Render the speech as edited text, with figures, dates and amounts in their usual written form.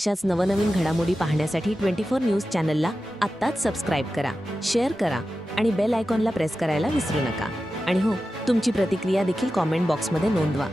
अशाच नवनवीन घडामोडी पाहण्यासाठी 24 न्यूज चॅनलला आत्ताच सबस्क्राईब करा, शेअर करा आणि बेल आयकॉनला प्रेस करायला विसरू नका. आणि हो, तुमची प्रतिक्रिया देखील कॉमेंट बॉक्समध्ये नोंदवा.